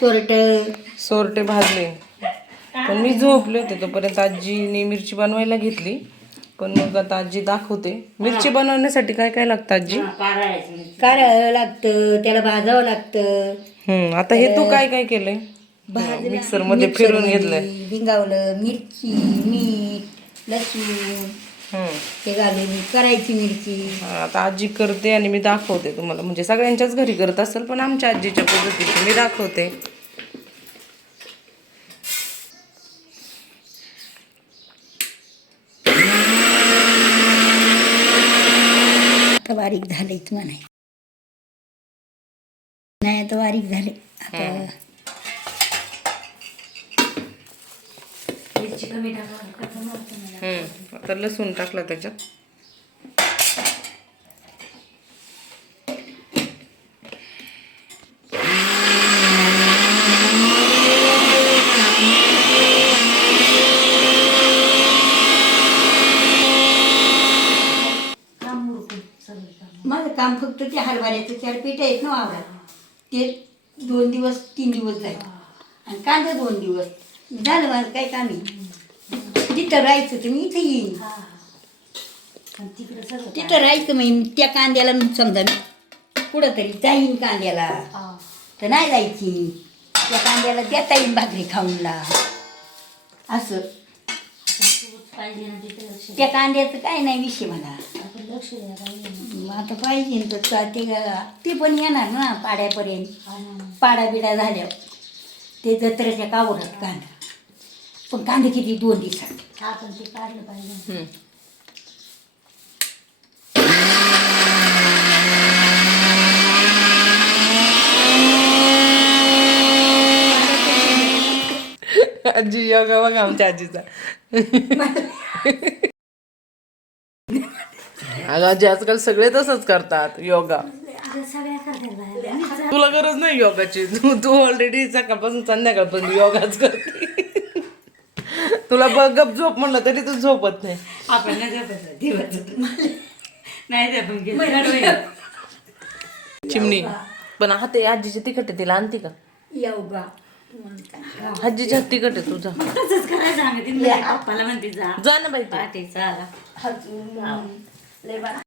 सोरट. सोरटे भाजले. पण मी झोपले होते तोपर्यंत आजीने मिरची बनवायला घेतली. पण मग आता आजी दाखवते. मिरची बनवण्यासाठी काय काय लागतं आजी? काढावं लागतं त्याला भाजावं लागतं. हम्म आता हे तू काय काय केलंय? मिक्सरमध्ये फिरून घेतलंय. भिंगावलं मिरची मीठ लसूण हम्म. हे घालून करायची मिरची. आता आजी करते आणि मी दाखवते तुम्हाला. म्हणजे सगळ्यांच्याच घरी करत असेल पण आमच्या आजीच्या पद्धतीने मी दाखवते. बारीक झालेच म्हणाय नाही आता बारीक झाले. आता हम्म आता लसूण टाकला त्याच्यात. माझं काम फक्त ते हरभऱ्याचं चार पीठ आहेत ना वावरात. ते दोन दिवस तीन दिवस जाईल आणि कांदा दोन दिवस. झालं माझं काय काम तिथं राहायचं तर मी इथं येईन. तिथं राहायचं मी त्या कांद्याला समजा मी कुठं तरी जाईन कांद्याला. तर नाही जायची. त्या कांद्याला देता येईन भाकरी खाऊनला. असं. त्या कांद्याचं काय नाही विषय मला मग आता पाहिजे ना तर का- ते ते पण येणार ना पाड्यापर्यंत. पाडा बिडा झाल्यावर ते जत्रेच्या कावरात कांदा. पण कांदे किती? दोन दिवसात. हम्म. आजी योगा बघा आमच्या आजीचा. अगं आजी आजकाल सगळे तसंच करतात योगा. तुला गरज नाही योगाची. तू तू ऑलरेडी सकाळपासून संध्याकाळपर्यंत योगाच करते. तुला बघ गप झोप म्हणलं तरी तू झोपत नाही. आपण नाही झोपायचं दिवस नाही ते आपण गेलो. चिमणी पण हा ते आजीची तिखट आहे तिला आणते का? योगा आजीच्या हात तिखट आहे तुझा. तसंच सांगते. मी म्हणते जा. जा ना बाई तू. बा